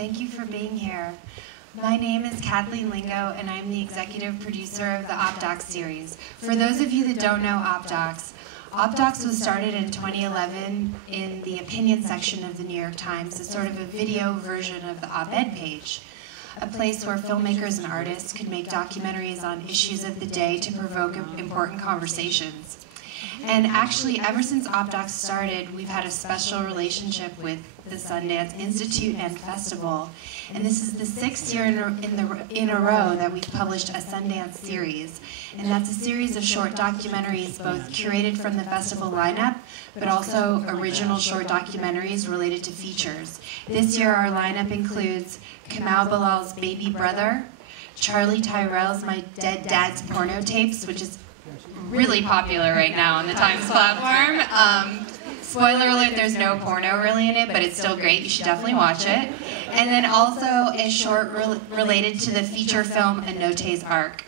Thank you for being here. My name is Kathleen Lingo, and I'm the executive producer of the OpDocs series. For those of you that don't know OpDocs was started in 2011 in the opinion section of the New York Times as sort of a video version of the op-ed page, a place where filmmakers and artists could make documentaries on issues of the day to provoke important conversations. And actually, ever since OpDocs started, we've had a special relationship with the Sundance Institute and Festival. And this is the 6th year in a row that we've published a Sundance series. And that's a series of short documentaries, both curated from the festival lineup, but also original short documentaries related to features. This year, our lineup includes Kamau Bilal's Baby Brother, Charlie Tyrell's My Dead Dad's Porno Tapes, which is really popular right now on the Times platform. Spoiler alert, there's no porno really in it, but it's still great. You should definitely watch it. And then also a short related to the feature film A Note's Arc.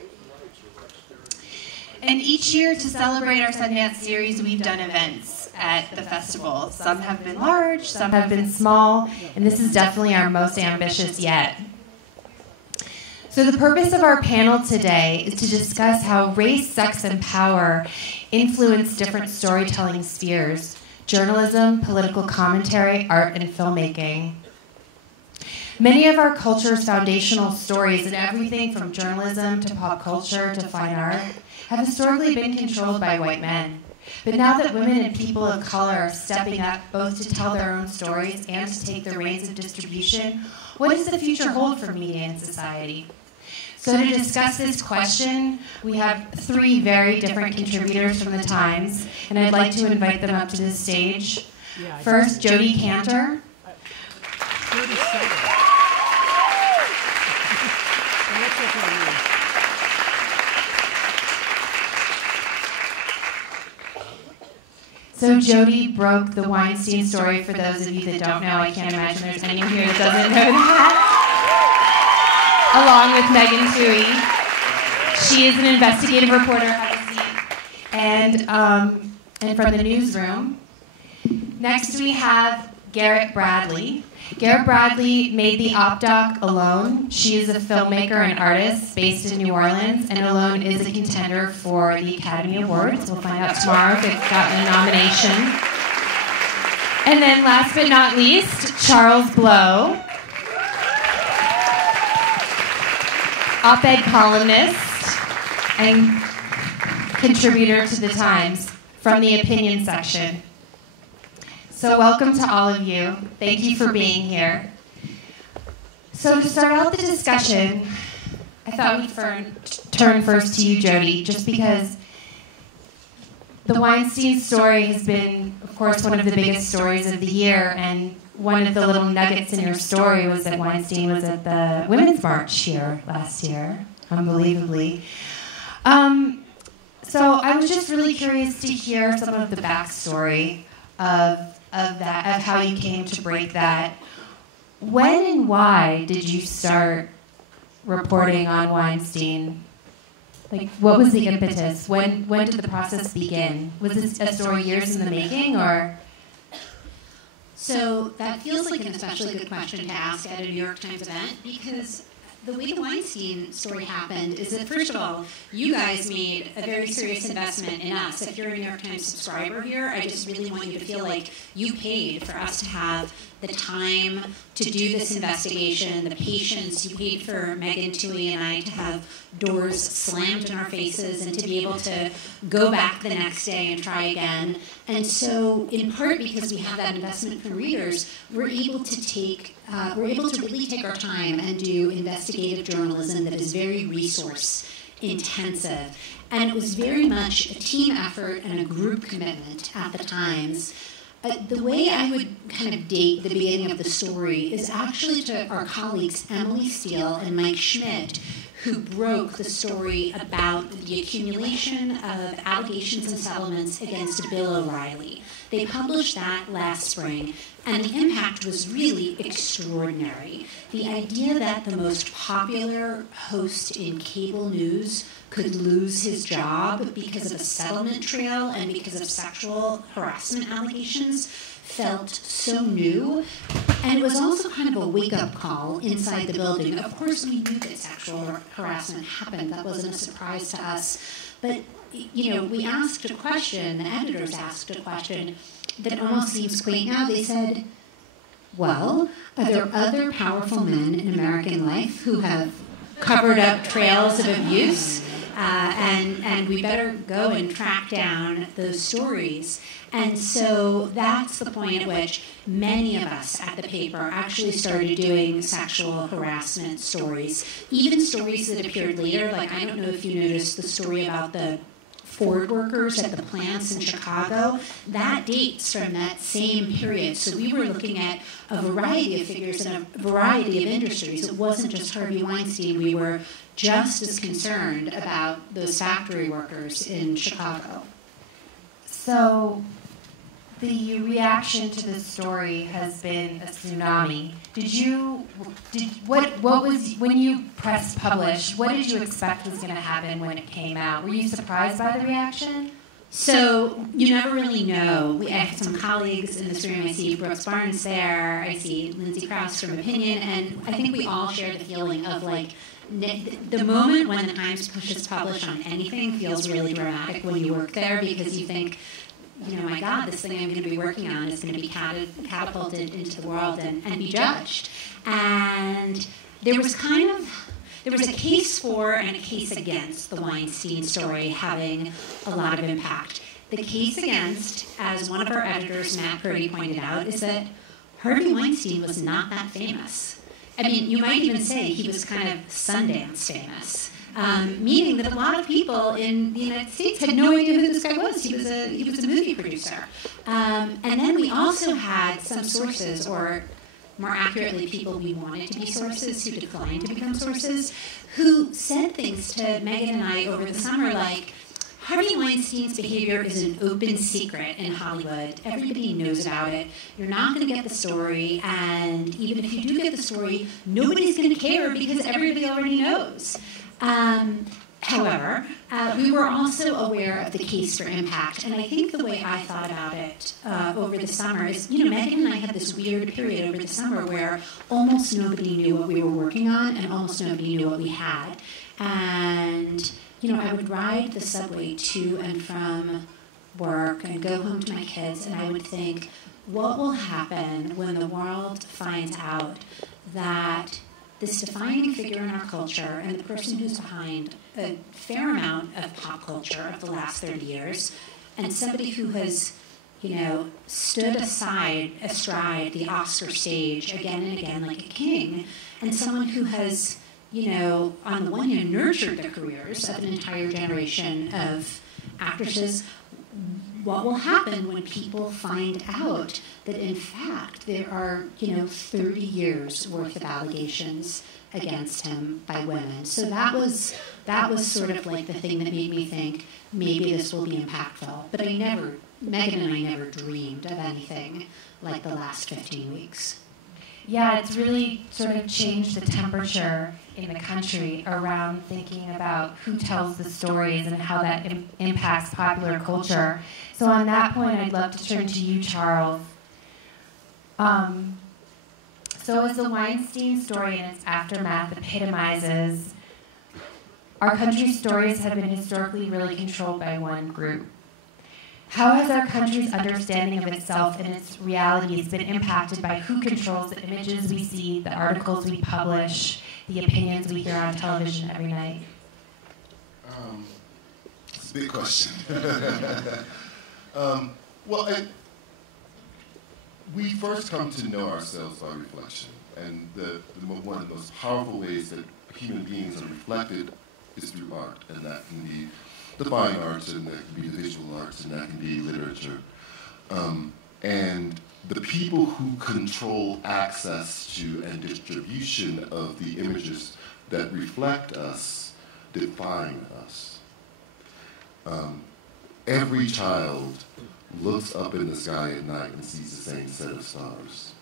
And each year, to celebrate our Sundance series, we've done events at the festival. Some have been large, some have been small, and this is definitely our most ambitious yet. So the purpose of our panel today is to discuss how race, sex, and power influence different storytelling spheres: journalism, political commentary, art, and filmmaking. Many of our culture's foundational stories, in everything from journalism to pop culture to fine art, have historically been controlled by white men. But now that women and people of color are stepping up both to tell their own stories and to take the reins of distribution, what does the future hold for media and society? So to discuss this question, we have 3 very different contributors from the Times, and I'd like to invite them up to the stage. First, Jody Cantor. So Jody broke the Weinstein story. For those of you that don't know, I can't imagine there's anyone here that doesn't know that. Along with Megan Toohey. She is an investigative reporter at the scene and from the newsroom. Next we have Garrett Bradley. Garrett Bradley made the OpDoc Alone. She is a filmmaker and artist based in New Orleans, and Alone is a contender for the Academy Awards. We'll find out tomorrow if it's gotten a nomination. And then last but not least, Charles Blow, op-ed columnist and contributor to the Times from the opinion section. So welcome to all of you. Thank you for being here. So to start out the discussion, I thought we'd turn first to you, Jody, just because the Weinstein story has been, of course, one of the biggest stories of the year, and one of the little nuggets in your story was that Weinstein was at the Women's March here last year, unbelievably. So I was just really curious to hear some of the backstory of how you came to break that. When and why did you start reporting on Weinstein? Like, what was the impetus? When did the process begin? Was this a story years in the making, or? So that feels like an especially good question to ask at a New York Times event, because the way the Weinstein story happened is that, first of all, you guys made a very serious investment in us. If you're a New York Times subscriber here, I just really want you to feel like you paid for us to have the time to do this investigation, the patience. You paid for Megan Toohey and I to have doors slammed in our faces and to be able to go back the next day and try again. And so, in part because we have that investment from readers, we're able to really take our time and do investigative journalism that is very resource intensive. And it was very much a team effort and a group commitment at the Times. The way I would kind of date the beginning of the story is actually to our colleagues Emily Steele and Mike Schmidt, who broke the story about the accumulation of allegations and settlements against Bill O'Reilly. They published that last spring, and the impact was really extraordinary. The idea that the most popular host in cable news could lose his job because of a settlement trail and because of sexual harassment allegations felt so new. And it was also kind of a wake-up call inside the building. Of course, we knew that sexual harassment happened. That wasn't a surprise to us. But, we asked a question, the editors asked a question that almost seems quaint now. They said, well, are there other powerful men in American life who have covered up trails of abuse? And we better go and track down those stories. And so that's the point at which many of us at the paper actually started doing sexual harassment stories, even stories that appeared later. Like, I don't know if you noticed the story about the Ford workers at the plants in Chicago. That dates from that same period. So we were looking at a variety of figures in a variety of industries. It wasn't just Harvey Weinstein. We were just as concerned about those factory workers in Chicago. So the reaction to this story has been a tsunami. What was, when you pressed publish, what did you expect was going to happen when it came out? Were you surprised by the reaction? So you never really know. I have some colleagues in this room. I see Brooks Barnes there. I see Lindsay Krause from Opinion. And I think we all share the feeling of, like, the moment when the Times pushes publish on anything feels really dramatic when you work there, because you think, my God, this thing I'm going to be working on is going to be catapulted into the world and be judged. And there was a case for and a case against the Weinstein story having a lot of impact. The case against, as one of our editors, Matt Purdy, pointed out, is that Harvey Weinstein was not that famous. I mean, you might even say he was kind of Sundance famous. Meaning that a lot of people in the United States had no idea who this guy was. He was a movie producer. And then we also had some sources, or more accurately, people we wanted to be sources who declined to become sources, who said things to Megan and I over the summer like, Harvey Weinstein's behavior is an open secret in Hollywood. Everybody knows about it. You're not going to get the story, and even if you do get the story, nobody's going to care because everybody already knows. However, we were also aware of the case for impact, and I think the way I thought about it over the summer is, Megan and I had this weird period over the summer where almost nobody knew what we were working on, and almost nobody knew what we had. And, I would ride the subway to and from work and go home to my kids, and I would think, what will happen when the world finds out that this defining figure in our culture and the person who's behind a fair amount of pop culture of the last 30 years, and somebody who has, stood astride the Oscar stage again and again like a king, and someone who has, on the one hand, nurtured the careers of an entire generation of actresses. What will happen when people find out that, in fact, there are, 30 years worth of allegations against him by women? So that was sort of like the thing that made me think maybe this will be impactful. But Megan and I never dreamed of anything like the last 15 weeks. Yeah, it's really sort of changed the temperature in the country around thinking about who tells the stories and how that impacts popular culture. So on that point, I'd love to turn to you, Charles. So as the Weinstein story and its aftermath epitomizes, our country's stories have been historically really controlled by one group. How has our country's understanding of itself and its realities been impacted by who controls the images we see, the articles we publish, the opinions we hear on television every night? It's a big question. We first come to know ourselves by reflection. And one of the most powerful ways that human beings are reflected is through art. And that can be the fine arts, and that can be the visual arts, and that can be literature. And the people who control access to and distribution of the images that reflect us define us. Every child looks up in the sky at night and sees the same set of stars.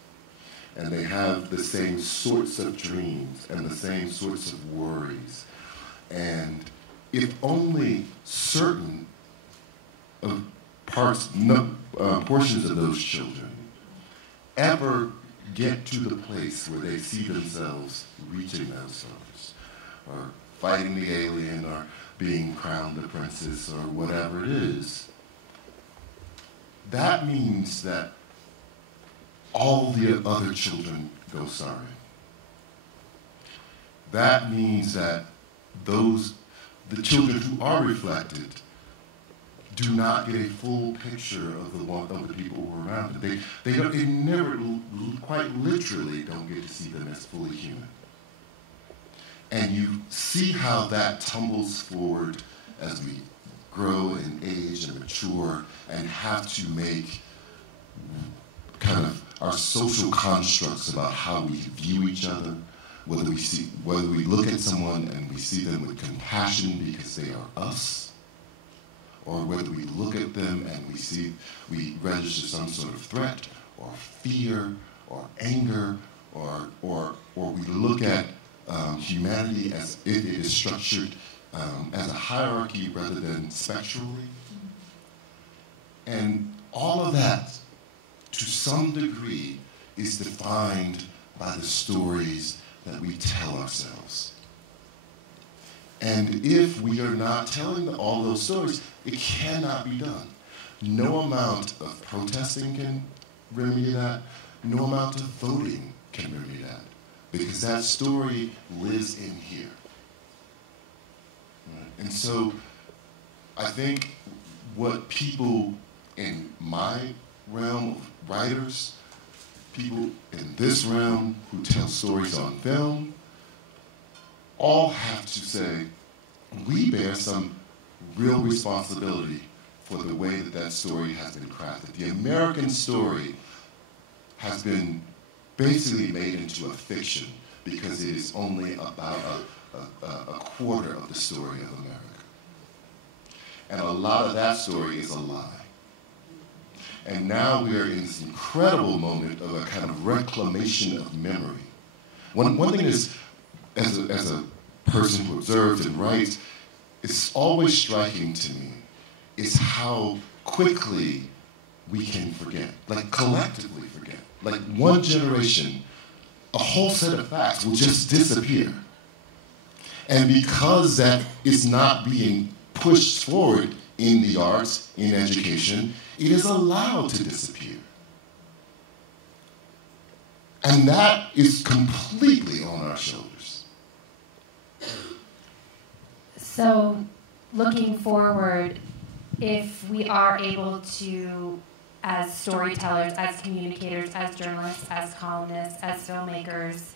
And they have the same sorts of dreams and the same sorts of worries. And if only certain portions of those children ever get to the place where they see themselves reaching those stars, or fighting the alien, or being crowned the princess, or whatever it is, that means that all the other children go sorry. That means that the children who are reflected do not get a full picture of the people who are around them. They never, quite literally, don't get to see them as fully human. And you see how that tumbles forward as we grow and age and mature and have to make kind of our social constructs about how we view each other, whether we look at someone and we see them with compassion because they are us, or whether we look at them and we register some sort of threat or fear or anger, or we look at humanity as if it is structured as a hierarchy rather than spectrally. And all of that, to some degree, is defined by the stories that we tell ourselves. And if we are not telling all those stories, it cannot be done. No amount of protesting can remedy that. No amount of voting can remedy that. Because that story lives in here. Right? And so I think what people in my realm of writers, people in this realm who tell stories on film, all have to say, we bear some real responsibility for the way that story has been crafted. The American story has been basically made into a fiction because it is only about a quarter of the story of America. And a lot of that story is a lie. And now we are in this incredible moment of a kind of reclamation of memory. One thing is, as a person who observes and writes, it's always striking to me is how quickly we can forget, like collectively forget. Like one generation, a whole set of facts will just disappear. And because that is not being pushed forward in the arts, in education, it is allowed to disappear. And that is completely on our shoulders. So, looking forward, if we are able to, as storytellers, as communicators, as journalists, as columnists, as filmmakers,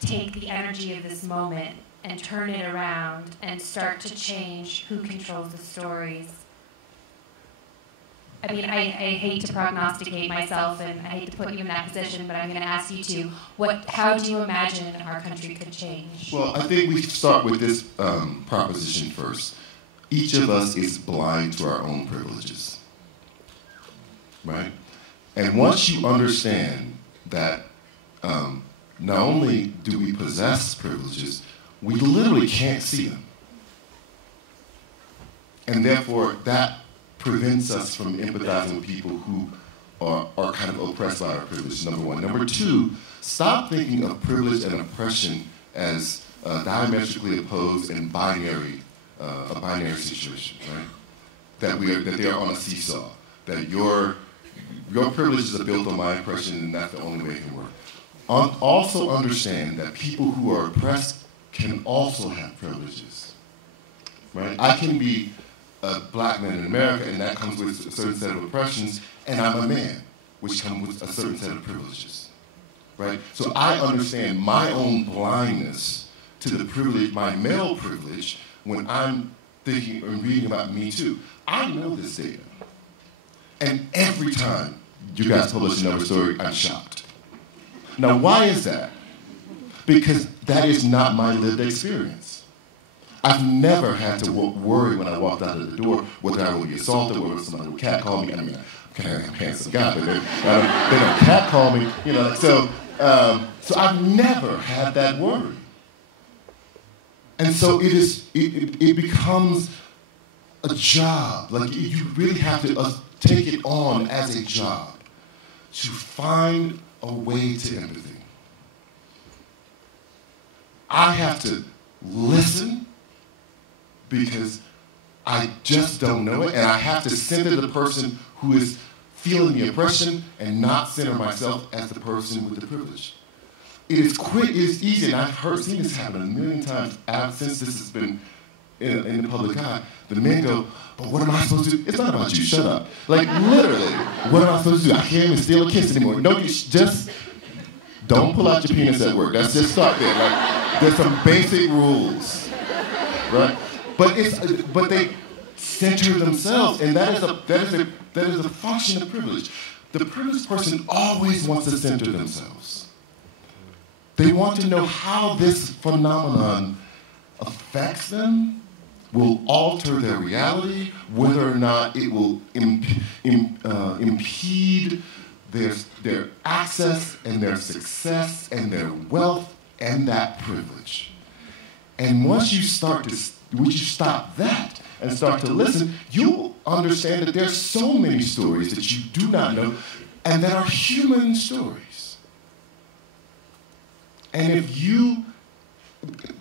take the energy of this moment and turn it around and start to change who controls the stories. I mean, I hate to prognosticate myself, and I hate to put you in that position, but I'm going to ask you to, how do you imagine our country could change? Well, I think we start with this proposition first. Each of us is blind to our own privileges, right? And once you understand that not only do we possess privileges, we literally can't see them. And therefore, that prevents us from empathizing with people who are kind of oppressed by our privilege, number one. Number two, stop thinking of privilege and oppression as diametrically opposed and a binary situation, right? That they are on a seesaw. That your privileges are built on my oppression, and that's the only way it can work. Also understand that people who are oppressed can also have privileges, right? I can be a black man in America, and that comes with a certain set of oppressions, and I'm a man, which comes with a certain set of privileges, right? So I understand my own blindness to the privilege, my male privilege, when I'm thinking and reading about Me Too. I know this data. And every time you guys publish another story, I'm shocked. Now, why is that? Because that is not my lived experience. I've never had to worry when I walked out of the door whether I would be assaulted, whether somebody would catcall me. I mean, I'm a handsome guy, but they don't catcall me, you know. So I've never had that worry. And so it becomes a job. Like you really have to take it on as a job to find a way to empathy. I have to listen because I just don't know it, and I have to center the person who is feeling the oppression and not center myself as the person with the privilege. It is quick, it is easy, and I've seen this happen a million times since this has been in the public eye. The men go, but what am I supposed to do? It's not about you, shut up. Like, literally, what am I supposed to do? I can't even steal a kiss anymore. No, you just don't pull out your penis at work. That's just start there. Like, there's some basic rules, right? But they center themselves, and that is a function of privilege. The privileged person always wants to center themselves. They want to know how this phenomenon affects them, will alter their reality, whether or not it will impede their access and their success and their wealth and that privilege. And once you stop that and start to listen, you'll understand that there's so many stories that you do not know and that are human stories. And if you,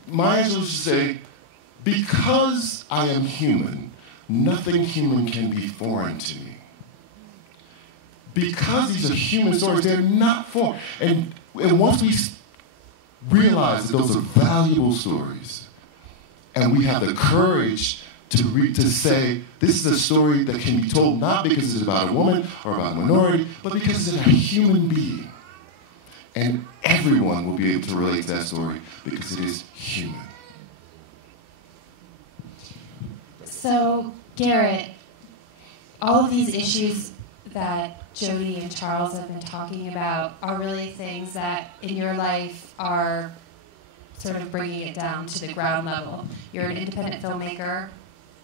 Maya Angelou used to say, because I am human, nothing human can be foreign to me. Because these are human stories, they're not foreign. And once we realize that those are valuable stories, and we have the courage to say, this is a story that can be told not because it's about a woman or about a minority, but because it's a human being. And everyone will be able to relate to that story because it is human. So, Garrett, all of these issues that Jody and Charles have been talking about are really things that in your life are sort of bringing it down to the ground level. You're an independent filmmaker,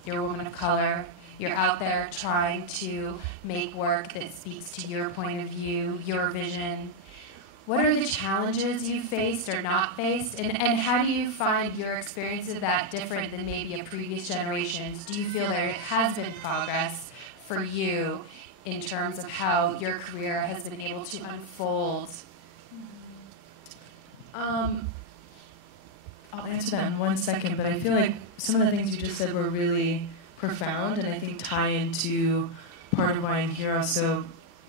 you're a woman of color, you're out there trying to make work that speaks to your point of view, your vision. What are the challenges you faced or not faced, and how do you find your experience of that different than maybe a previous generation's? Do you feel there has been progress for you in terms of how your career has been able to unfold? I'll answer that in 1 second, but I feel like some of the things you just said were really profound, and I think tie into part of why I'm here also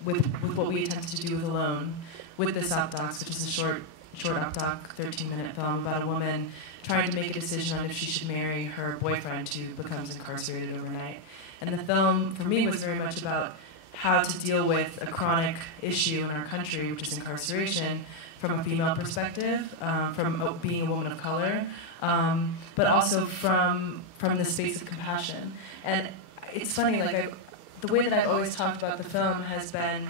with what we attempted to do with Alone, with this op-docs, which is a short op-doc, 13-minute film about a woman trying to make a decision on if she should marry her boyfriend who becomes incarcerated overnight. And the film, for me, was very much about how to deal with a chronic issue in our country, which is incarceration, from a female perspective, from being a woman of color, but also from the space of compassion. And it's funny, like the way that I've always talked about the film has been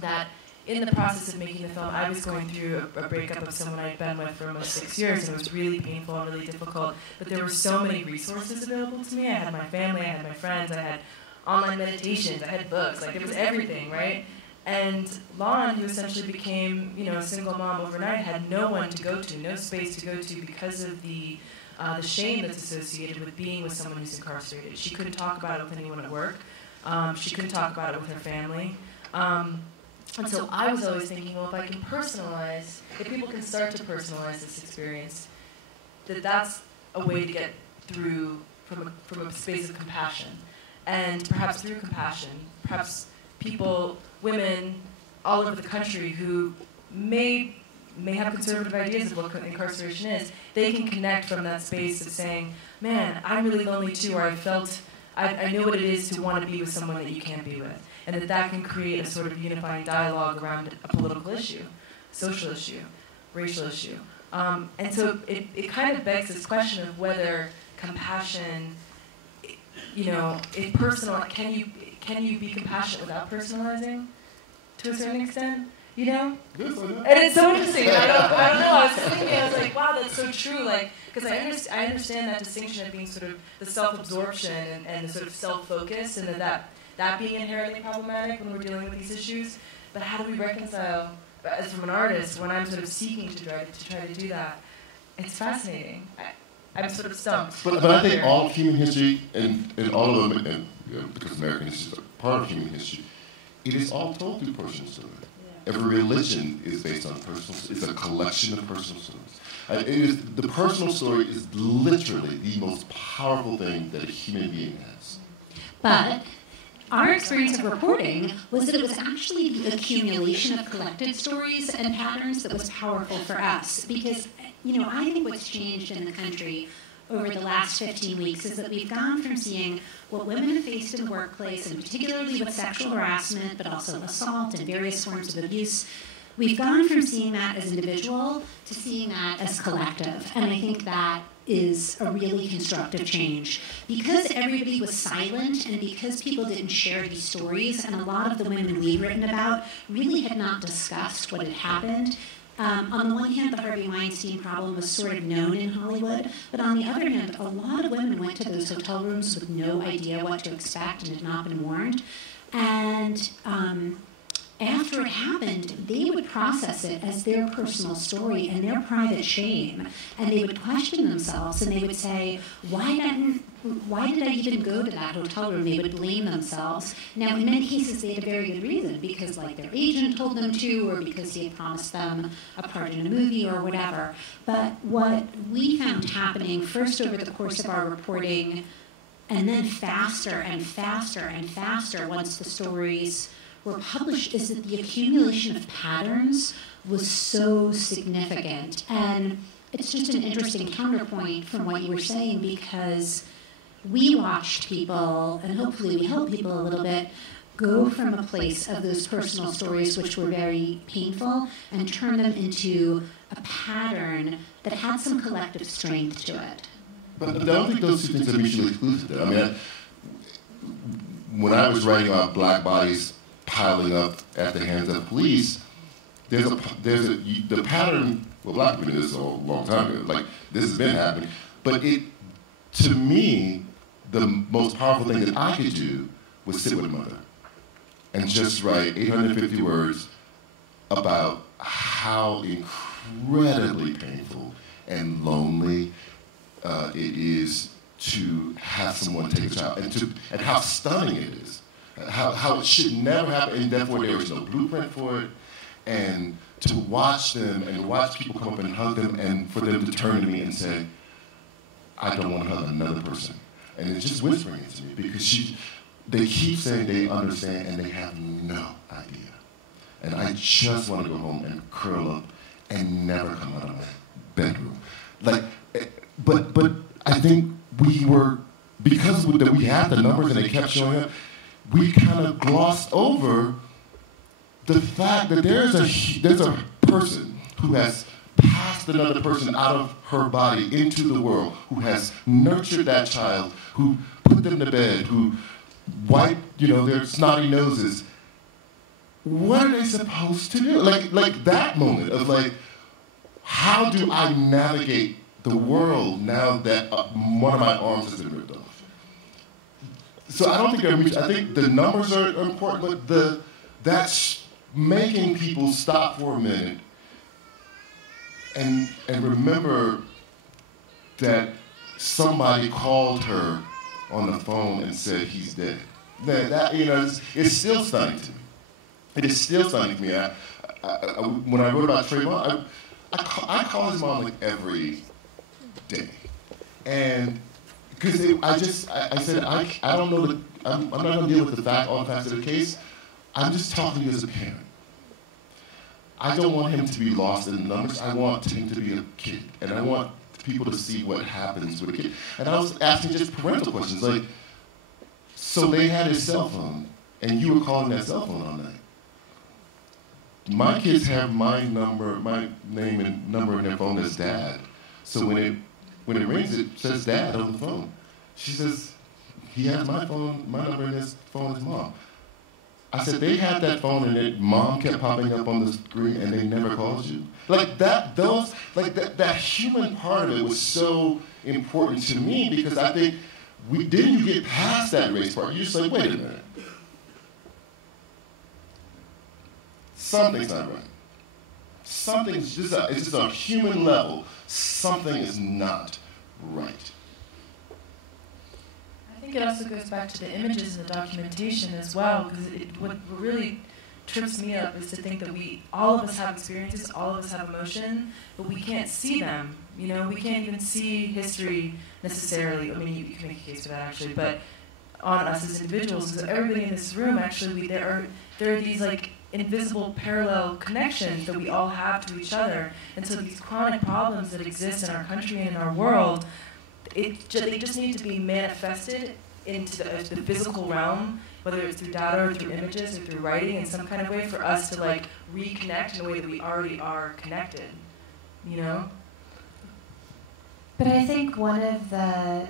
that in the process of making the film, I was going through a breakup of someone I'd been with for almost 6 years, and it was really painful and really difficult. But there were so many resources available to me. I had my family, I had my friends, I had online meditations, I had books, like it was everything, right? And Lon, who essentially became, a single mom overnight, had no one to go to, no space to go to because of the shame that's associated with being with someone who's incarcerated. She couldn't talk about it with anyone at work. She couldn't talk about it with her family. And so I was always thinking, well, if I can personalize, if people can start to personalize this experience, that's a way to get through from a space of compassion. And perhaps through compassion, perhaps people, women all over the country who may have conservative ideas of what incarceration is, they can connect from that space of saying, man, I'm really lonely too, or I know what it is to want to be with someone that you can't be with. And that can create a sort of unifying dialogue around a political issue, social issue, racial issue. And so it kind of begs this question of whether compassion, if personal, can you be compassionate without personalizing to a certain extent? And it's so interesting. I don't know. I was thinking, I was like, wow, that's so true. Like, because I understand that distinction of being sort of the self-absorption and the sort of self-focus, and that being inherently problematic when we're dealing with these issues. But how do we reconcile, as from an artist, when I'm sort of seeking to try to do that? It's fascinating. I'm sort of stumped. But I think all of human history and all of them, and because American history is a part of human history, it is all told through personal story. every religion is based on it's a collection of personal stories. The personal story is literally the most powerful thing that a human being has. But our experience of reporting was that it was actually the accumulation of collected stories and patterns that was powerful for us. Because, I think what's changed in the country over the last 15 weeks is that we've gone from seeing what women have faced in the workplace, and particularly with sexual harassment, but also assault and various forms of abuse. We've gone from seeing that as individual to seeing that as collective. And I think that is a really constructive change. Because everybody was silent and because people didn't share these stories, and a lot of the women we've written about really had not discussed what had happened. On the one hand, the Harvey Weinstein problem was sort of known in Hollywood, but on the other hand, a lot of women went to those hotel rooms with no idea what to expect and had not been warned. And after it happened, they would process it as their personal story and their private shame, and they would question themselves, and they would say, why did I even go to that hotel room? They would blame themselves. Now, in many cases, they had a very good reason, because their agent told them to, or because he had promised them a part in a movie or whatever. But what we found happening first over the course of our reporting, and then faster and faster and faster once the stories were published, is that the accumulation of patterns was so significant. And it's just an interesting counterpoint from what you were saying, because we watched people, and hopefully we help people a little bit, go from a place of those personal stories, which were very painful, and turn them into a pattern that had some collective strength to it. But I don't think those two things are mutually exclusive. I mean, when I was writing about black bodies piling up at the hands of police, the pattern, well, black people did this a long time ago, this has been happening, but to me, the most powerful thing that I could do was sit with a mother and just write 850 words about how incredibly painful and lonely it is to have someone take a child, and how stunning it is. How it should never happen, and therefore there is no blueprint for it, and to watch them and watch people come up and hug them, and for them to turn to me and say, I don't want to hug another person. And it's just whispering it to me, because they keep saying they understand and they have no idea. And I just want to go home and curl up and never come out of my bedroom. But I think we were, because we had the numbers and they kept showing up, we kind of glossed over the fact that there's a person who has passed another person out of her body into the world, who has nurtured that child, who put them to bed, who wiped their snotty noses. What are they supposed to do? Like that moment of how do I navigate the world now that one of my arms has been ripped off? So I don't think they're mutual. I think the numbers are important, but that's making people stop for a minute and remember that somebody called her on the phone and said he's dead. That it's still stunning to me. It is still stunning to me. When I wrote about Trayvon, I call his mom every day, and because I said, I don't know, I'm not going to deal with all the facts of the case. I'm just talking to you as a parent. I don't want him to be lost in the numbers. I want him to be a kid, and I want people to see what happens with a kid. And I was asking just parental questions, so they had his cell phone, and you were calling that cell phone all night. My kids have my name and number in their phone as Dad. So when it rings, it says Dad on the phone. She says, he has my number in his phone as Mom. I said, they had that phone and Mom kept popping up on the screen and they never called you. That human part of it was so important to me, because I think didn't get past that race part. You're just wait a minute. Something's not right. Something's it's just on a human level. Something is not right. I think it also goes back to the images and the documentation as well, because what we're really trips me up is to think that all of us have experiences, all of us have emotion, but we can't see them. You know, we can't even see history necessarily. I mean, you can make a case for that actually, but on us as individuals. So everybody in this room, actually, there are these like invisible parallel connections that we all have to each other. And so these chronic problems that exist in our country and in our world, they just need to be manifested into the physical realm, whether it's through data or through images or through writing in some kind of way for us to like reconnect in a way that we already are connected, you know? But I think one of the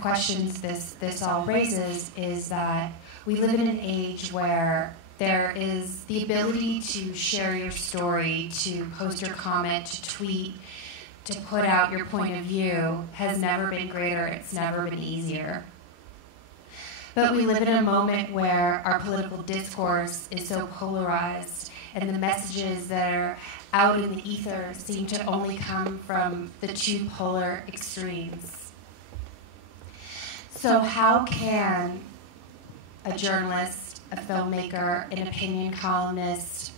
questions this all raises is that we live in an age where there is the ability to share your story, to post your comment, to tweet, to put out your point of view has never been greater, it's never been easier. But we live in a moment where our political discourse is so polarized and the messages that are out in the ether seem to only come from the two polar extremes. So how can a journalist, a filmmaker, an opinion columnist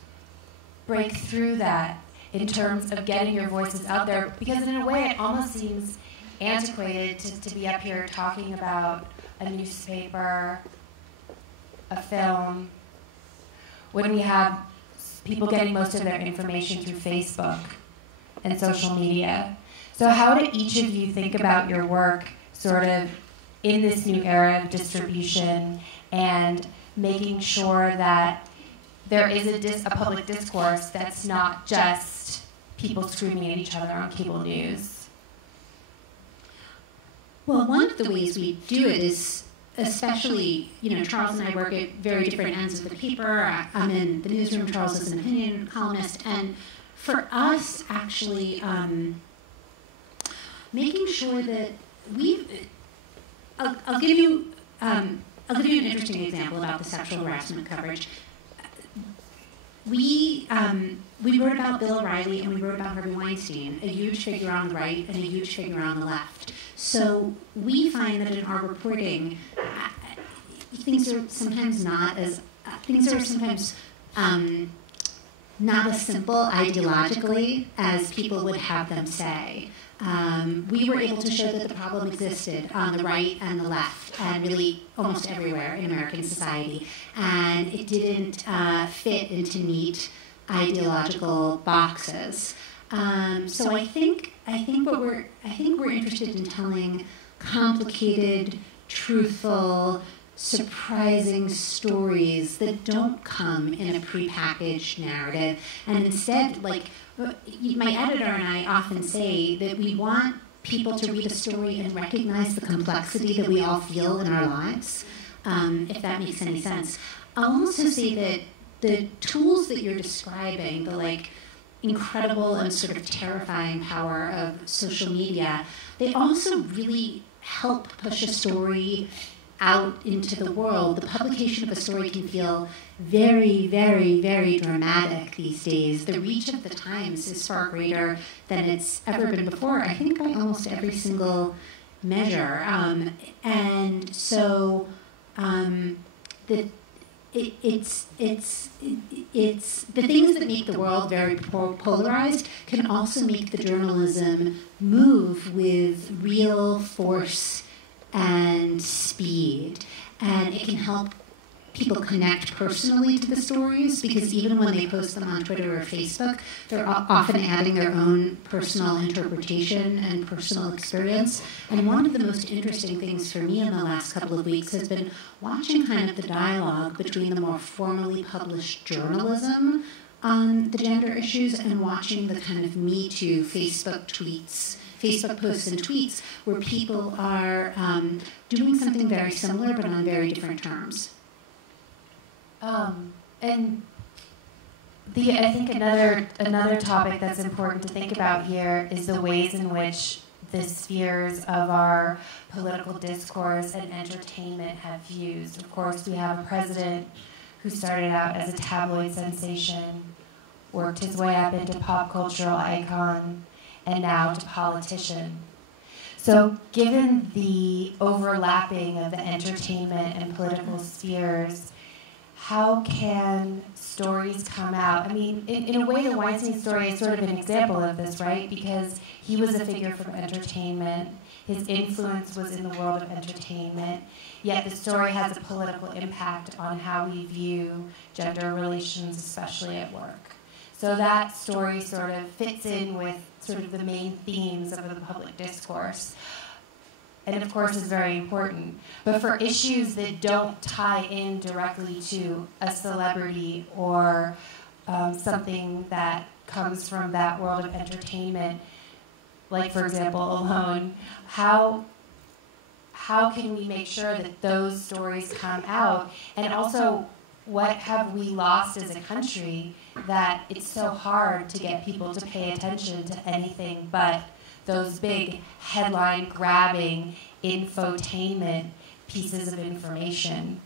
break through that in terms of getting your voices out there? Because in a way it almost seems antiquated to be up here talking about a newspaper, a film, when we have people getting most of their information through Facebook and social media. So how do each of you think about your work sort of in this new era of distribution and making sure that there is a public discourse that's not just people screaming at each other on cable news? Well, one of the ways we do it is, especially, Charles and I work at very different ends of the paper. I'm in the newsroom, Charles is an opinion columnist, and for us, actually, making sure that I'll give you an interesting example about the sexual harassment coverage. We wrote about Bill O'Reilly and we wrote about Harvey Weinstein, a huge figure on the right and a huge figure on the left. So we find that in our reporting, things are sometimes not as simple ideologically as people would have them say. We were able to show that the problem existed on the right and the left, and really almost everywhere in American society, and it didn't fit into neat ideological boxes. So I think we're interested in telling complicated, truthful, surprising stories that don't come in a prepackaged narrative, and instead, like my editor and I often say that we want people to read a story and recognize the complexity that we all feel in our lives, if that makes any sense. I'll also say that the tools that you're describing, the incredible and sort of terrifying power of social media, they also really help push a story out into the world. The publication of a story can feel very, very, very dramatic these days. The reach of the Times is far greater than it's ever been before, I think by almost every single measure. And so it's the things that make the world very polarized can also make the journalism move with real force and speed, and it can help people connect personally to the stories, because even when they post them on Twitter or Facebook, they're often adding their own personal interpretation and personal experience. And one of the most interesting things for me in the last couple of weeks has been watching kind of the dialogue between the more formally published journalism on the gender issues and watching the kind of Me Too Facebook posts and tweets where people are doing something very similar but on very different terms. And I think another topic that's important to think about here is the ways in which the spheres of our political discourse and entertainment have fused. Of course, we have a president who started out as a tabloid sensation, worked his way up into pop cultural icon, and now to politician. So given the overlapping of the entertainment and political spheres, how can stories come out? I mean, in a way, the Weinstein story is sort of an example of this, right? Because he was a figure from entertainment. His influence was in the world of entertainment. Yet the story has a political impact on how we view gender relations, especially at work. So that story sort of fits in with sort of the main themes of the public discourse. And of course is very important. But for issues that don't tie in directly to a celebrity or something that comes from that world of entertainment, like for example, Alone, how can we make sure that those stories come out? And also, what have we lost as a country that it's so hard to get people to pay attention to anything but those big headline-grabbing infotainment pieces of information?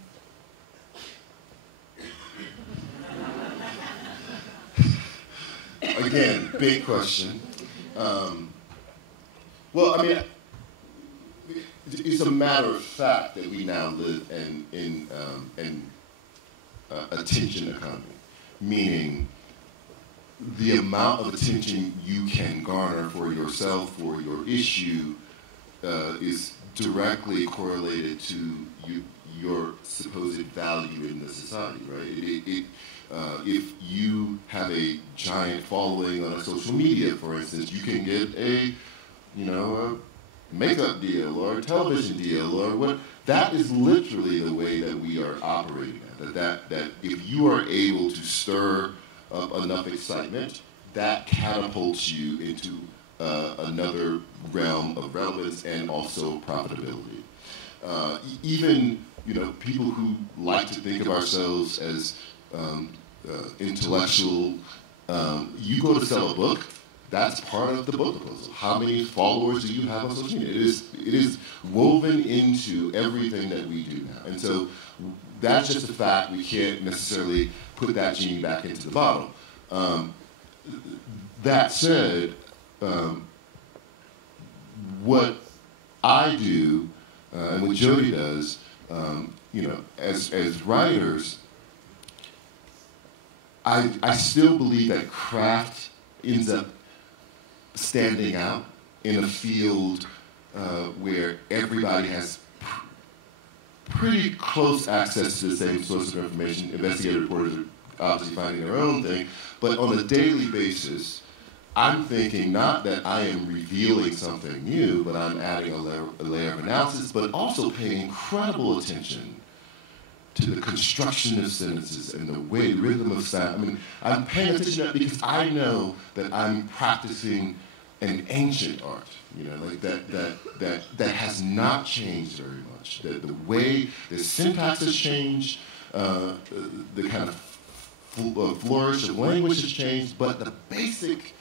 Again, big question. Well, I mean, it's a matter of fact that we now live in attention economy, meaning the amount of attention you can garner for yourself or your issue is directly correlated to your supposed value in the society, right? If you have a giant following on a social media, for instance, you can get a makeup deal or a television deal or what. That is literally the way that we are operating at. That if you are able to stir up enough excitement, that catapults you into another realm of relevance and also profitability. Even people who like to think of ourselves as intellectual, you go to sell a book, that's part of the book proposal. How many followers do you have on social media? It is woven into everything that we do now. And so that's just a fact. We can't necessarily put that genie back into the bottle. That said, what I do and what Jody does, as writers, I still believe that craft ends up standing out in a field where everybody has pretty close access to the same source of information. Investigative reporters are obviously finding their own thing, but on a daily basis, I'm thinking not that I am revealing something new, but I'm adding a layer of analysis, but also paying incredible attention to the construction of sentences and the way, the rhythm of sound. I mean, I'm paying attention to that because I know that I'm practicing an ancient art, like that has not changed very much. The way the syntax has changed, the kind of flourish of language has changed, but the basic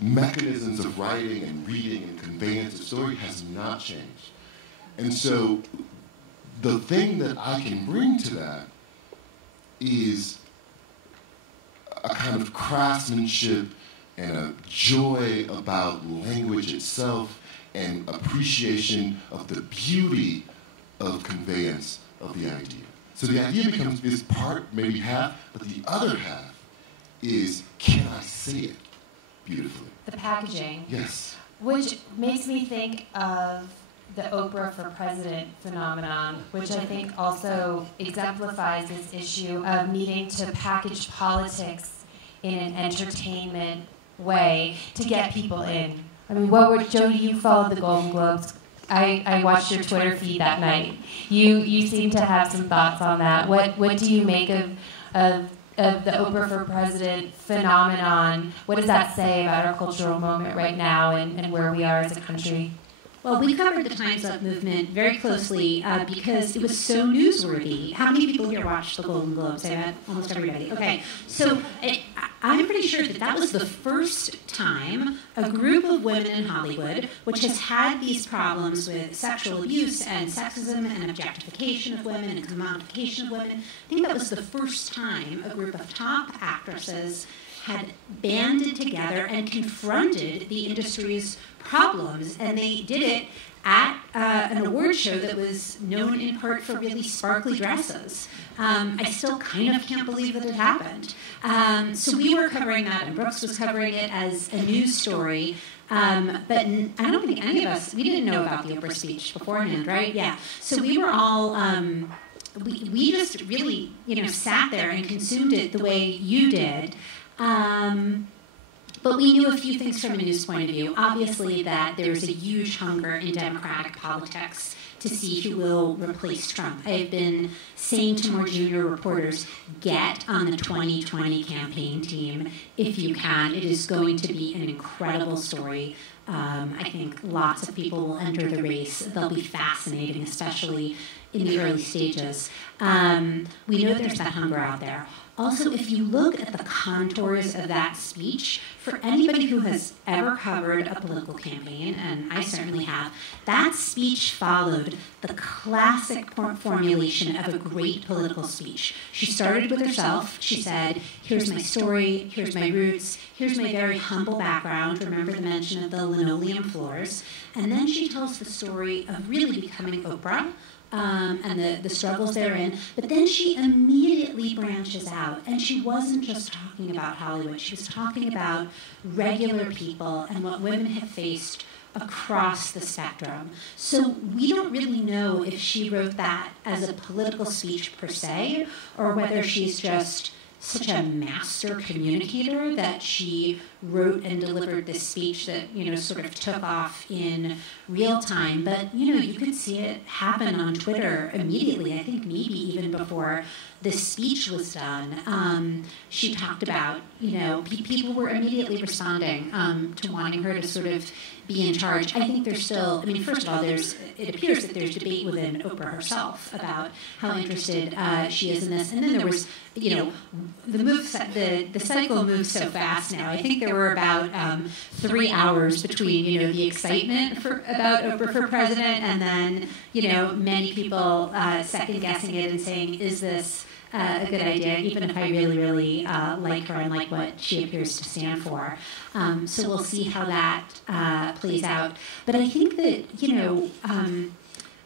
mechanisms of writing and reading and conveyance of story has not changed. And so the thing that I can bring to that is a kind of craftsmanship and a joy about language itself and appreciation of the beauty of conveyance of the idea. So the idea is part, maybe half, but the other half is, can I say it beautifully? The packaging. Yes. Which makes me think of the Oprah for President phenomenon, which I think also exemplifies this issue of needing to package politics in an entertainment way to get people in. I mean, Jody, you followed the Golden Globes. I watched your Twitter feed that night. You seem to have some thoughts on that. What do you make of the Oprah for President phenomenon? What does that say about our cultural moment right now and where we are as a country? Well, we covered the Time's Up movement very closely because it was so newsworthy. How many people here watched the Golden Globes? I bet almost everybody. Okay, so I'm pretty sure that was the first time a group of women in Hollywood, which has had these problems with sexual abuse and sexism and objectification of women and commodification of women, I think that was the first time a group of top actresses had banded together and confronted the industry's problems, and they did it at an award show that was known in part for really sparkly dresses. I still kind of can't believe that it happened. So we were covering that, and Brooks was covering it as a news story. But I don't think any of us, we didn't know about the Oprah speech beforehand, right? Yeah. So we were all, we just really, sat there and consumed it the way you did. But we knew a few things from a news point of view. Obviously that there's a huge hunger in Democratic politics to see who will replace Trump. I've been saying to more junior reporters, get on the 2020 campaign team if you can. It is going to be an incredible story. I think lots of people will enter the race. They'll be fascinating, especially in the early stages. We know there's that hunger out there. Also, if you look at the contours of that speech, for anybody who has ever covered a political campaign, and I certainly have, that speech followed the classic formulation of a great political speech. She started with herself. She said, here's my story, here's my roots, here's my very humble background. Remember the mention of the linoleum floors. And then she tells the story of really becoming Oprah, and the struggles therein. But then she immediately branches out, and she wasn't just talking about Hollywood. She was talking about regular people and what women have faced across the spectrum. So we don't really know if she wrote that as a political speech per se, or whether she's just such a master communicator that she wrote and delivered this speech that, sort of took off in real time. But, you could see it happen on Twitter immediately, I think maybe even before this speech was done. She talked about, people were immediately responding to wanting her to sort of be in charge. I think there's still, first of all, it appears that there's debate within Oprah herself about how interested she is in this. And then there was, the cycle moves so fast now. I think there were about 3 hours between, the excitement about Oprah for president and then, many people second-guessing it and saying, is this a good idea, even if I really, really like her and like what she appears to stand for. So we'll see how that plays out. But I think that,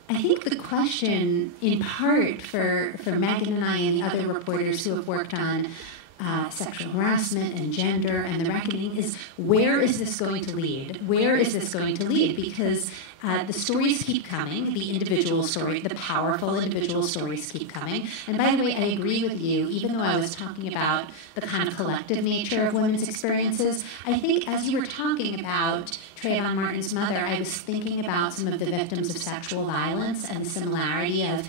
I think the question, in part, for Megan and I and the other reporters who have worked on sexual harassment and gender and the reckoning is, where is this going to lead? Where is this going to lead? Because the stories keep coming, the individual story, the powerful individual stories keep coming. And by the way, I agree with you, even though I was talking about the kind of collective nature of women's experiences, I think as you were talking about Trayvon Martin's mother, I was thinking about some of the victims of sexual violence and the similarity of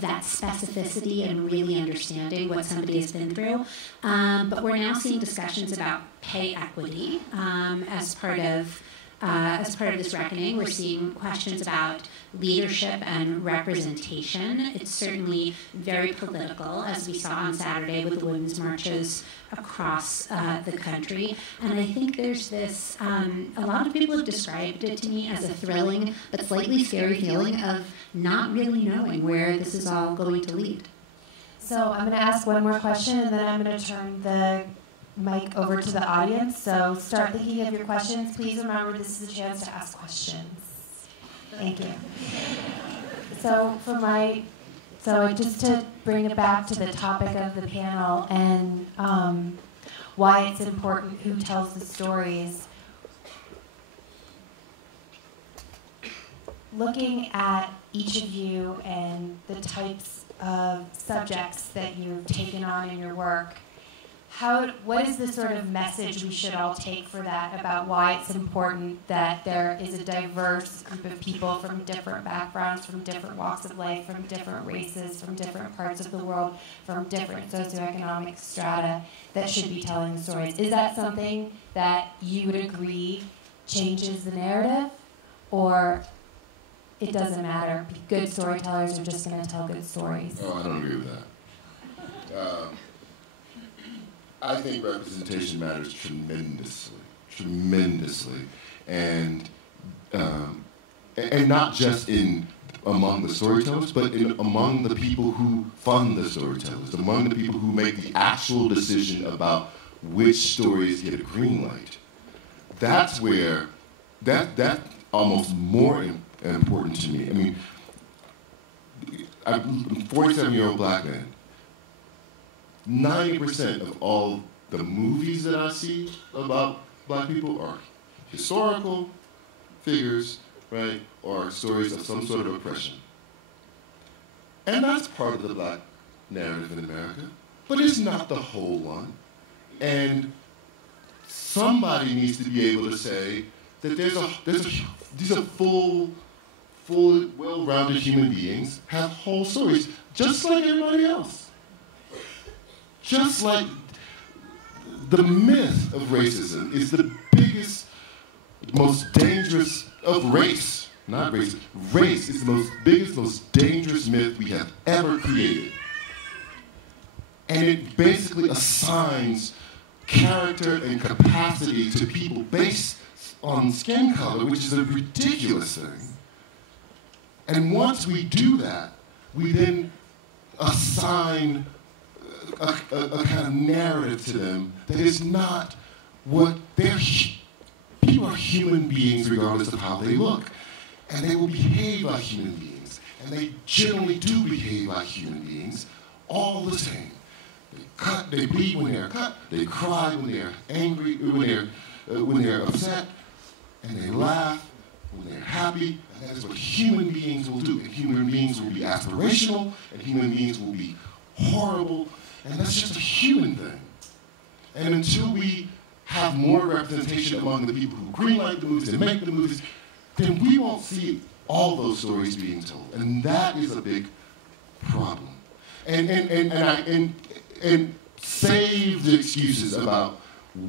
that specificity and really understanding what somebody has been through. But we're now seeing discussions about pay equity as part of this reckoning. We're seeing questions about leadership and representation. It's certainly very political, as we saw on Saturday with the women's marches across the country. And I think there's this, a lot of people have described it to me as a thrilling but slightly scary feeling of not really knowing where this is all going to lead. So I'm going to ask one more question, and then I'm going to turn the mic over to the audience. So start thinking of your questions. Please remember this is a chance to ask questions. Thank you. So just to bring it back to the topic of the panel and why it's important who tells the stories. Looking at each of you and the types of subjects that you've taken on in your work, what is the sort of message we should all take for that about why it's important that there is a diverse group of people from different backgrounds, from different walks of life, from different races, from different parts of the world, from different socioeconomic strata that should be telling the stories? Is that something that you would agree changes the narrative, or it doesn't matter? Good storytellers are just going to tell good stories. Oh, I don't agree with that. I think representation matters tremendously, and not just among the storytellers, but among the people who fund the storytellers, among the people who make the actual decision about which stories get a green light. That's where, that's almost more important to me. I mean, I'm a 47-year-old black man. 90% of all the movies that I see about black people are historical figures, right, or stories of some sort of oppression. And that's part of the black narrative in America, but it's not the whole one. And somebody needs to be able to say that these are full, well-rounded human beings, have whole stories, just like everybody else. Just like the myth of racism is the biggest, most dangerous of race, not race. Race is the biggest, most dangerous myth we have ever created. And it basically assigns character and capacity to people based on skin color, which is a ridiculous thing. And once we do that, we then assign a kind of narrative to them that is not what they're. People are human beings regardless of how they look. And they will behave like human beings. And they generally do behave like human beings all the same. They cut, they bleed when they're cut, they cry when they're angry, when they're upset, and they laugh when they're happy. And that is what human beings will do. And human beings will be aspirational, and human beings will be horrible, and that's just a human thing. And until we have more representation among the people who greenlight the movies and make the movies, then we won't see all those stories being told. And that is a big problem. And save the excuses about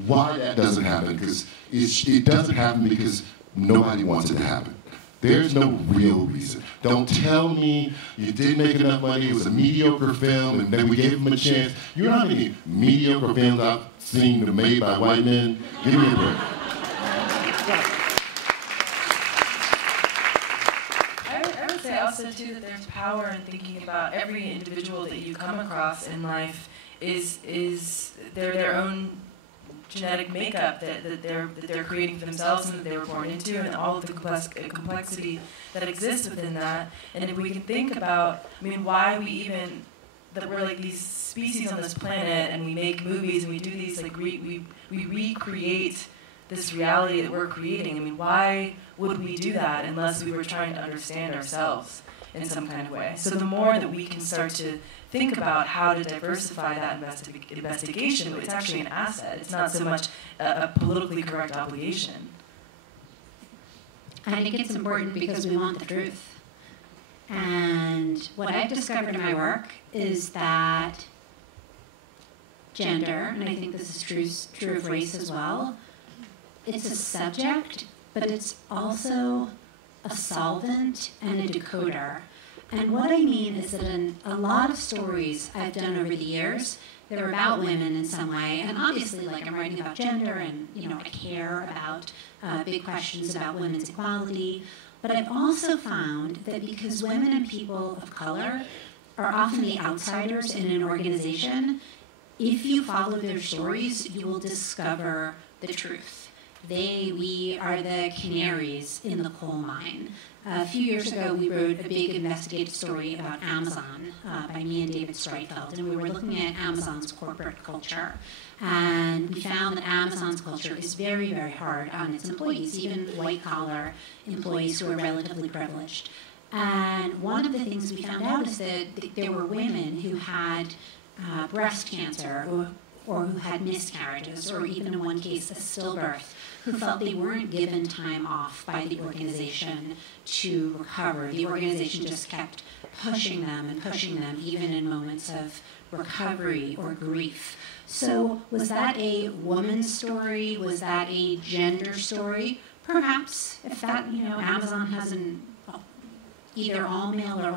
why that doesn't happen, because it doesn't happen because nobody wants it to happen. There's no real reason. Don't tell me you didn't make enough money, it was a mediocre film, and then we gave them a chance. You know how many mediocre films I've seen made by white men? Give me a break. I would say also, too, that there's power in thinking about every individual that you come across in life is their own genetic makeup that they're creating for themselves and that they were born into, and all of the complexity that exists within that. And if we can think about, I mean, why we even, that we're like these species on this planet, and we make movies and we do these, like, we recreate this reality that we're creating. I mean, why would we do that unless we were trying to understand ourselves in some kind of way? So the more that we can start to think about how to diversify that investigation, it's actually an asset. It's not so much a politically correct obligation. I think it's important because we want the truth. And what I've discovered in my work is that gender, and I think this is true of race as well, it's a subject, but it's also a solvent and a decoder. And what I mean is that in a lot of stories I've done over the years, they're about women in some way. And obviously, like, I'm writing about gender and, I care about big questions about women's equality. But I've also found that because women and people of color are often the outsiders in an organization, if you follow their stories, you will discover the truth. We are the canaries in the coal mine. A few years ago, we wrote a big investigative story about Amazon by me and David Streitfeld, and we were looking at Amazon's corporate culture. And we found that Amazon's culture is very, very hard on its employees, even white-collar employees who are relatively privileged. And one of the things we found out is that there were women who had breast cancer or who had miscarriages, or even in one case, a stillbirth, who felt they weren't given time off by the organization to recover. The organization just kept pushing them, even in moments of recovery or grief. So was that a woman's story? Was that a gender story? Perhaps, if that, Amazon has an either all male or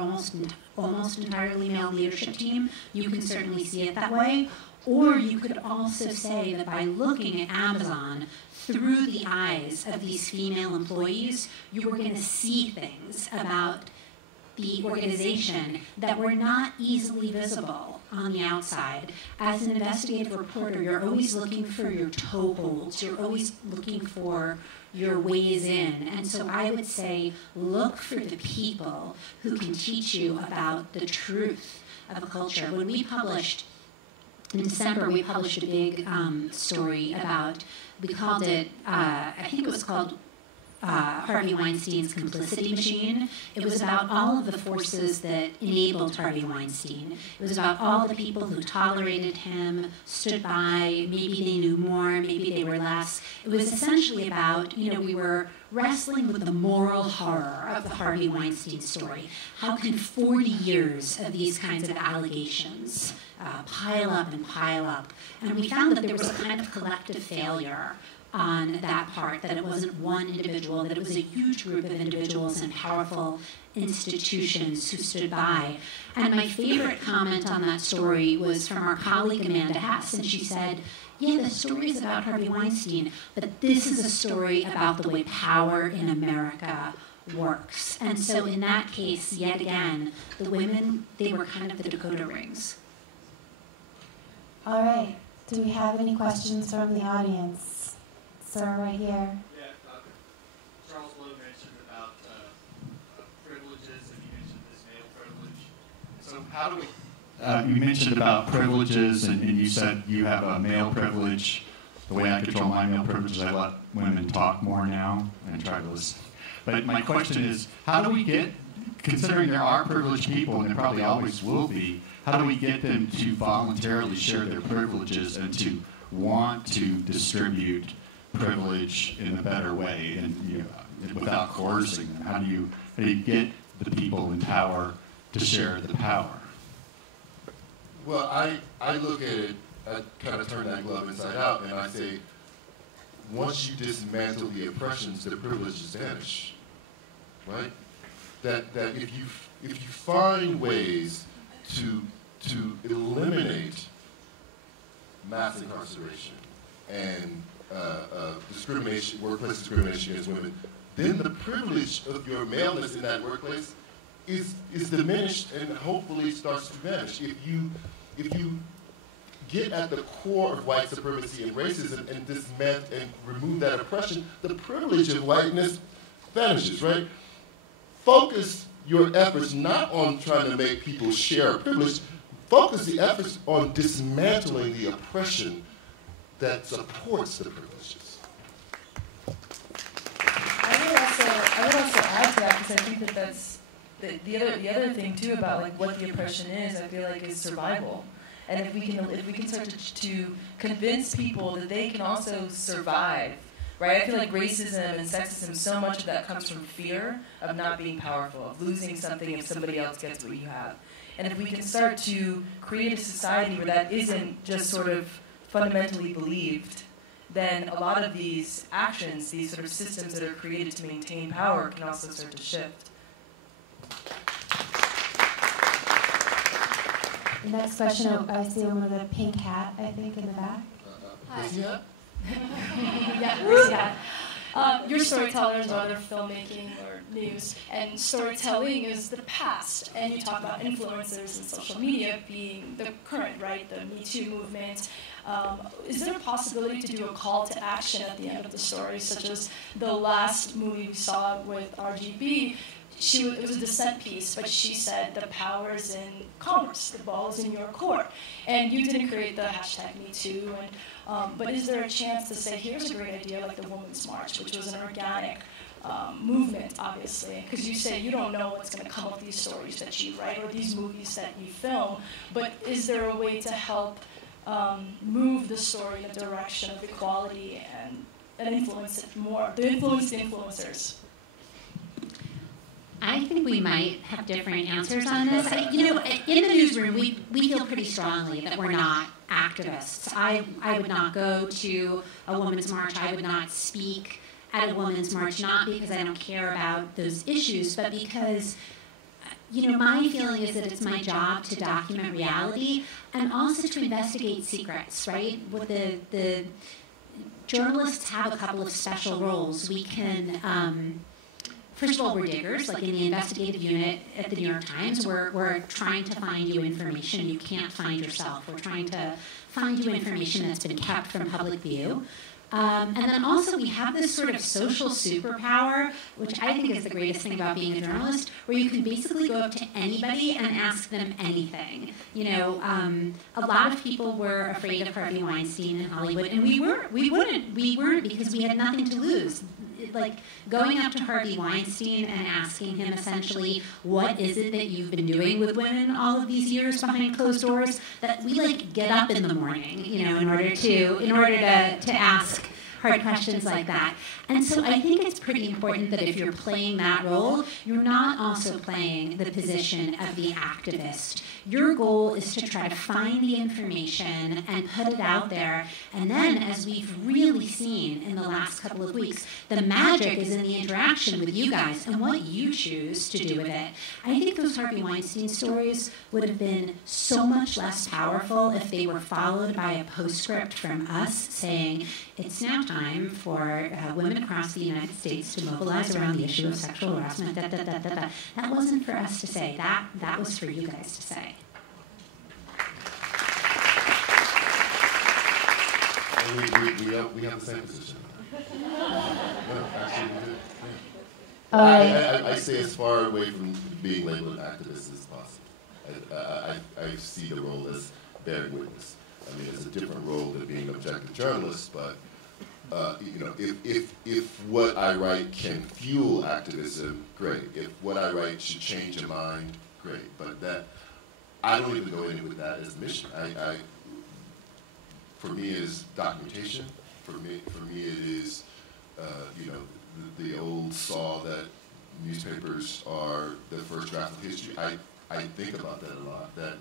almost entirely male leadership team, you can certainly see it that way. Or you could also say that by looking at Amazon through the eyes of these female employees, you were going to see things about the organization that were not easily visible on the outside. As an investigative reporter, you're always looking for your toeholds. You're always looking for your ways in. And so I would say look for the people who can teach you about the truth of a culture. When we published, in December, we published a big story about, we called it, I think it was called Harvey Weinstein's Complicity Machine. It was about all of the forces that enabled Harvey Weinstein. It was about all the people who tolerated him, stood by, maybe they knew more, maybe they were less. It was essentially about, we were wrestling with the moral horror of the Harvey Weinstein story. How can 40 years of these kinds of allegations pile up and pile up? And we found that there was a kind of collective failure on that part, that it wasn't one individual, that it was a huge group of individuals and powerful institutions who stood by. And my favorite comment on that story was from our colleague Amanda Hess, and she said, yeah, the story is about Harvey Weinstein, but this is a story about the way power in America works. And so in that case, yet again, the women, they were kind of the Dakota rings. All right, do we have any questions from the audience? Sir, right here. Yeah, Charles Lowe mentioned about privileges, and you mentioned this male privilege. So how do we... you mentioned about privileges, and you said you have a male privilege. The way I control my male privilege is I let women talk more now and try to listen. But my question is, how do we get, considering there are privileged people, and there probably always will be, how do we get them to voluntarily share their privileges and to want to distribute privilege in a better way, and without coercing them? How do you get the people in power to share the power? Well, I look at it, I kind of turn that glove inside out, and I say, once you dismantle the oppressions, the privileges vanish, right? That if you find ways to eliminate mass incarceration and discrimination, workplace discrimination against women, then the privilege of your maleness in that workplace is diminished and hopefully starts to vanish. If you get at the core of white supremacy and racism and dismantle and remove that oppression, the privilege of whiteness vanishes, right? Focus your efforts not on trying to make people share privilege, focus the efforts on dismantling the oppression that supports the privileges. I would also add to that, because I think that that's the other thing too about like what the oppression is. I feel like is survival, and if we can start to convince people that they can also survive, right? I feel like racism and sexism, so much of that comes from fear of not being powerful, of losing something if somebody else gets what you have. And if we can start to create a society where that isn't just sort of fundamentally believed, then a lot of these actions, these sort of systems that are created to maintain power, can also start to shift. The next question, I see a woman with a pink hat, I think, in the back. Hi. Yeah, you're storytellers or other filmmaking or news, and storytelling is the past, and you talk about influencers and social media being the current, right, the Me Too movement. Is there a possibility to do a call to action at the end of the story, such as the last movie we saw with RGB? It was a dissent piece, but she said the power is in commerce, the ball is in your court. And you didn't create the hashtag #MeToo, but is there a chance to say, here's a great idea like the Women's March, which was an organic movement, obviously, because you say you don't know what's going to come of these stories that you write or these movies that you film, but is there a way to help move the story in the direction of equality and influence it more, to influence the influencers? I think we might have different answers on this. In the newsroom, we feel pretty strongly that we're not activists. I would not go to a women's march. I would not speak at a women's march, not because I don't care about those issues, but because, my feeling is that it's my job to document reality and also to investigate secrets, right? What the journalists have a couple of special roles. We can... first of all, we're diggers. Like in the investigative unit at the New York Times, we're trying to find you information you can't find yourself. We're trying to find you information that's been kept from public view. And then also we have this sort of social superpower, which I think is the greatest thing about being a journalist, where you can basically go up to anybody and ask them anything. You know, a lot of people were afraid of Harvey Weinstein in Hollywood, and we weren't because we had nothing to lose. Like going up to Harvey Weinstein and asking him essentially, what is it that you've been doing with women all of these years behind closed doors, that we like get up in the morning, you know, in order to ask hard questions like that. And so I think it's pretty important that if you're playing that role, you're not also playing the position of the activist. Your goal is to try to find the information and put it out there. And then, as we've really seen in the last couple of weeks, the magic is in the interaction with you guys and what you choose to do with it. I think those Harvey Weinstein stories would have been so much less powerful if they were followed by a postscript from us saying, it's now time for women across the United States to mobilize around the issue of sexual harassment. That wasn't for us to say. That was for you guys to say. We have the same position. No, actually, we do. Yeah. I stay as far away from being labeled an activist as possible. I see the role as bearing witness. I mean, it's a different role than being an objective journalist, but you know, if what I write can fuel activism, great. If what I write should change a mind, great. But that, I don't even go in with that as a mission. For me, it is documentation. For me, it is, you know, the old saw that newspapers are the first draft of history. I think about that a lot. That,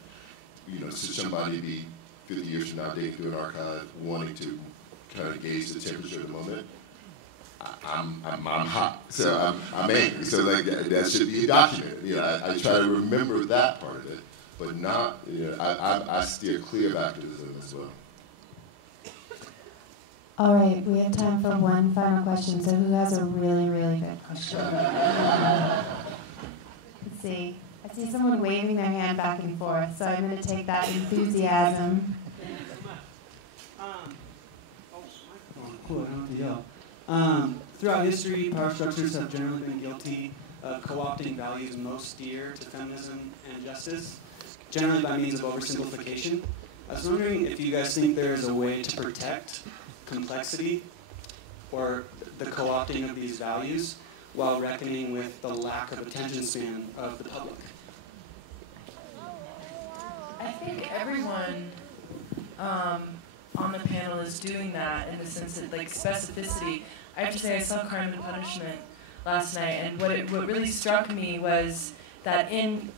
you know, should somebody be 50 years from now digging through an archive, wanting to kind of gauge the temperature of the moment, I'm hot, so I'm angry. So like that should be documented. You know, I try to remember that part of it, but not. You know, I steer clear of activism as well. All right, we have time for one final question. So who has a really, really good question? Let's see. I see someone waving their hand back and forth, so I'm going to take that enthusiasm. Throughout history, power structures have generally been guilty of co-opting values most dear to feminism and justice, generally by means of oversimplification. I was wondering if you guys think there is a way to protect complexity or the co-opting of these values while reckoning with the lack of attention span of the public. I think everyone on the panel is doing that in the sense that, like, specificity. I have to say, I saw Crime and Punishment last night, and what really struck me was that in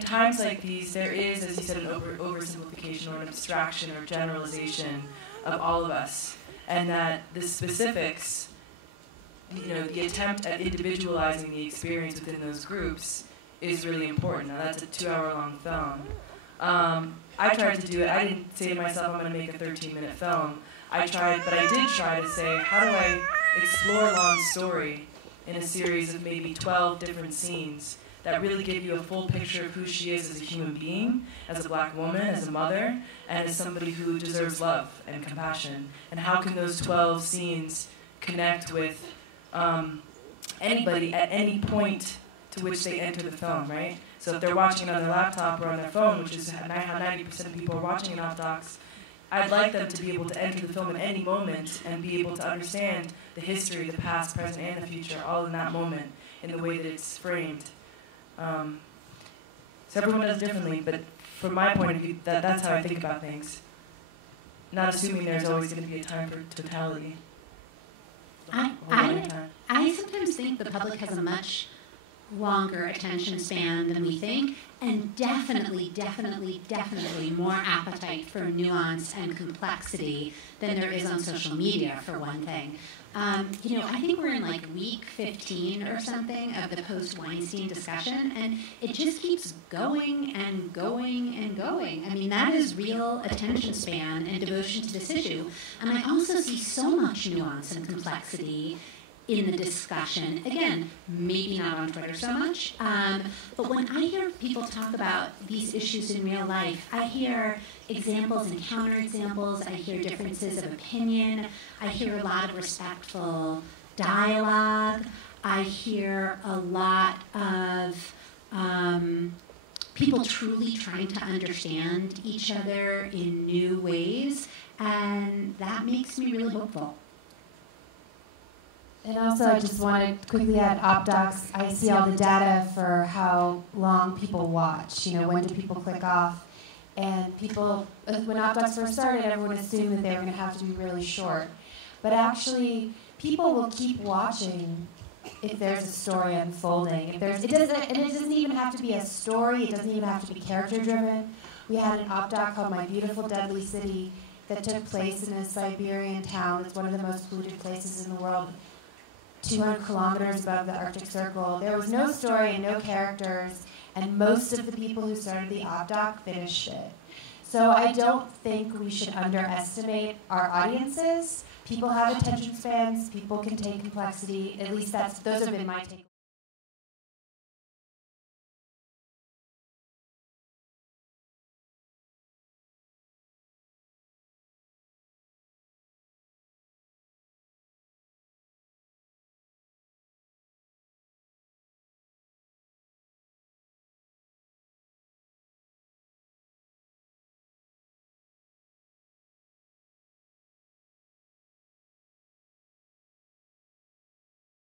times like these, there is, as you said, an oversimplification or an abstraction or generalization of all of us, and that the specifics, you know, the attempt at individualizing the experience within those groups is really important. Now, that's a 2-hour-long film. I tried to do it. I didn't say to myself, I'm going to make a 13-minute film. I tried, but I did try to say, how do I explore Lon's story in a series of maybe 12 different scenes that really give you a full picture of who she is as a human being, as a black woman, as a mother, and as somebody who deserves love and compassion. And how can those 12 scenes connect with anybody at any point to which they enter the film, right? So if they're watching it on their laptop or on their phone, which is how 90% of people are watching in OpDocs, I'd like them to be able to enter the film at any moment and be able to understand the history, the past, present, and the future, all in that moment, in the way that it's framed. So everyone does it differently, but from my point of view, that's how I think about things. Not assuming there's always going to be a time for totality. I sometimes think the public has a much longer attention span than we think, and definitely more appetite for nuance and complexity than there is on social media, for one thing. You know, I think we're in like week 15 or something of the post-Weinstein discussion, and it just keeps going and going and going. I mean, that is real attention span and devotion to this issue. And I also see so much nuance and complexity in the discussion. Again, maybe not on Twitter so much, but when I hear people talk about these issues in real life, I hear examples and counterexamples, I hear differences of opinion, I hear a lot of respectful dialogue, I hear a lot of people truly trying to understand each other in new ways, and that makes me really hopeful. And also, I just want to quickly add, OpDocs, I see all the data for how long people watch. You know, when do people click off? And people, when OpDocs first started, everyone assumed that they were going to have to be really short. But actually, people will keep watching if there's a story unfolding. It doesn't even have to be a story. It doesn't even have to be character-driven. We had an OpDoc called My Beautiful Deadly City that took place in a Siberian town that's one of the most polluted places in the world, 200 kilometers above the Arctic Circle. There was no story and no characters, and most of the people who started the OpDoc finished it. So I don't think we should underestimate our audiences. People have attention spans. People can take complexity. At least those have been my take.